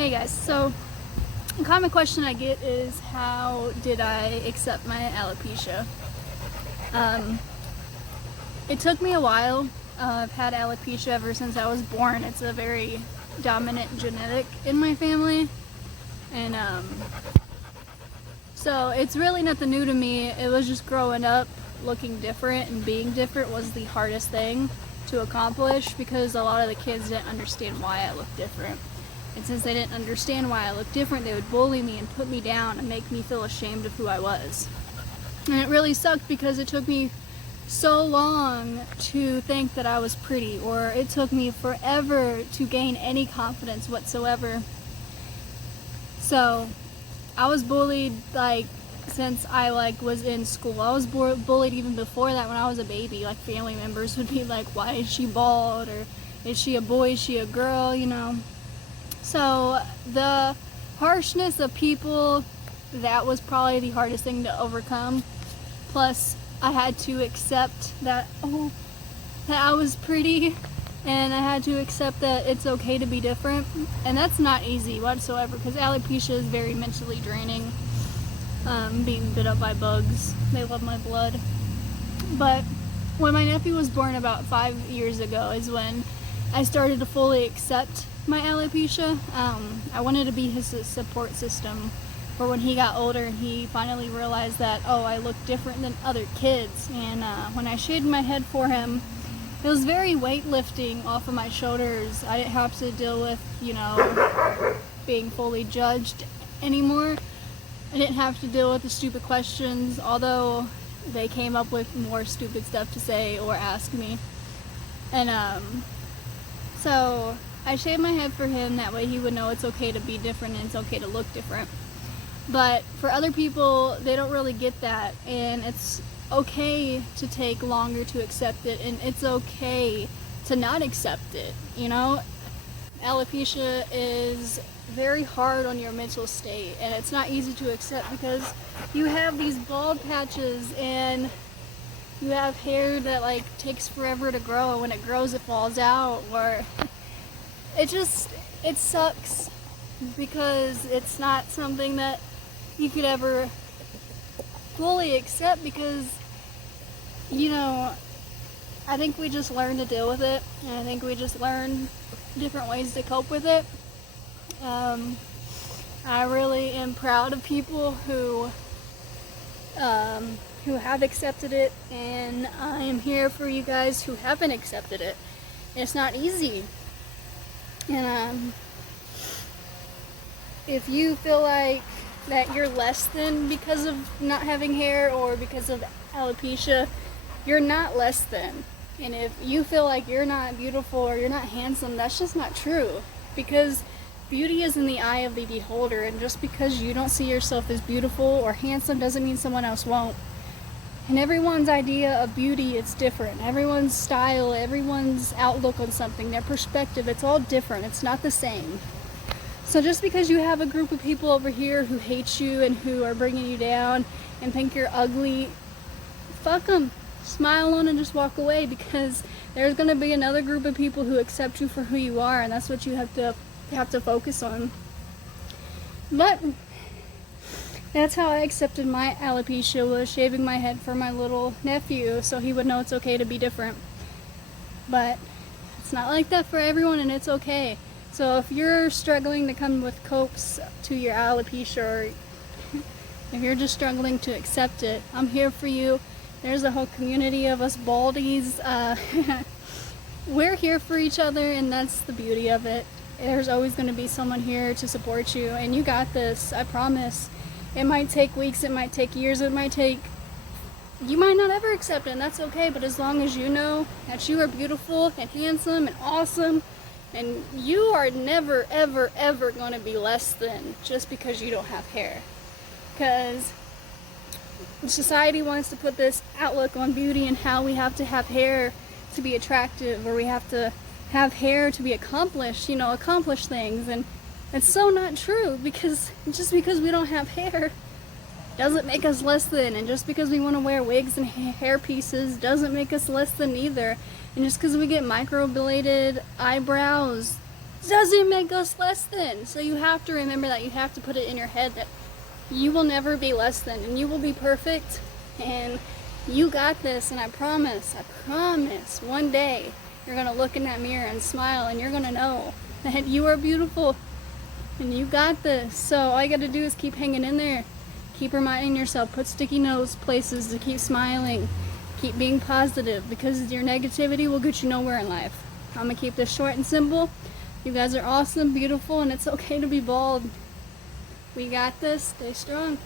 Hey guys, so a common question I get is how did I accept my alopecia? It took me a while. I've had alopecia ever since I was born. It's a very dominant genetic in my family, and so it's really nothing new to me. It was just growing up looking different, and being different was the hardest thing to accomplish because a lot of the kids didn't understand why I looked different. And since they didn't understand why I looked different, they would bully me and put me down and make me feel ashamed of who I was. And it really sucked because it took me so long to think that I was pretty, or it took me forever to gain any confidence whatsoever. So I was bullied since I was in school. I was bullied even before that when I was a baby. Like family members would be like, why is she bald, or is she a boy, is she a girl, you know. So the harshness of people, that was probably the hardest thing to overcome. Plus I had to accept that I was pretty, and I had to accept that it's okay to be different, and that's not easy whatsoever because alopecia is very mentally draining. Being bit up by bugs, they love my blood. But when my nephew was born about 5 years ago is when I started to fully accept my alopecia. I wanted to be his support system for when he got older and he finally realized that, I look different than other kids. And when I shaved my head for him, it was very weightlifting off of my shoulders. I didn't have to deal with, being fully judged anymore. I didn't have to deal with the stupid questions, although they came up with more stupid stuff to say or ask me. And so I shaved my head for him, that way he would know it's okay to be different and it's okay to look different. But for other people, they don't really get that, and it's okay to take longer to accept it, and it's okay to not accept it, Alopecia is very hard on your mental state, and it's not easy to accept because you have these bald patches and you have hair that takes forever to grow. When it grows, it falls out, or it sucks because it's not something that you could ever fully accept because, I think we just learn to deal with it, and I think we just learn different ways to cope with it. I really am proud of people who have accepted it, and I am here for you guys who haven't accepted it. It's not easy. And if you feel like that you're less than because of not having hair or because of alopecia, you're not less than. And if you feel like you're not beautiful or you're not handsome, that's just not true. Because beauty is in the eye of the beholder, and just because you don't see yourself as beautiful or handsome doesn't mean someone else won't. And everyone's idea of beauty is different. Everyone's style, everyone's outlook on something, their perspective, it's all different. It's not the same. So just because you have a group of people over here who hate you and who are bringing you down and think you're ugly, fuck them. Smile on and just walk away, because there's going to be another group of people who accept you for who you are, and that's what you have to focus on. But that's how I accepted my alopecia, was shaving my head for my little nephew so he would know it's okay to be different. But it's not like that for everyone, and it's okay. So if you're struggling to come with copes to your alopecia, or if you're just struggling to accept it, I'm here for you. There's a whole community of us baldies. We're here for each other, and that's the beauty of it. There's always going to be someone here to support you, and you got this, I promise. It might take weeks, it might take years, you might not ever accept it, and that's okay, but as long as you know that you are beautiful and handsome and awesome, and you are never, ever, ever going to be less than just because you don't have hair. Because society wants to put this outlook on beauty and how we have to have hair to be attractive, or we have to have hair to be accomplished, accomplish things, and it's so not true, because just because we don't have hair doesn't make us less than, and just because we want to wear wigs and hair pieces doesn't make us less than either, and just because we get microbladed eyebrows doesn't make us less than. So you have to remember that. You have to put it in your head that you will never be less than, and you will be perfect, and you got this. And I promise, one day you're gonna look in that mirror and smile, and you're gonna know that you are beautiful and you got this. So all you gotta do is keep hanging in there, keep reminding yourself, put sticky nose places to keep smiling, keep being positive, because your negativity will get you nowhere in life. I'm gonna keep this short and simple. You guys are awesome, beautiful, and it's okay to be bald. We got this. Stay strong.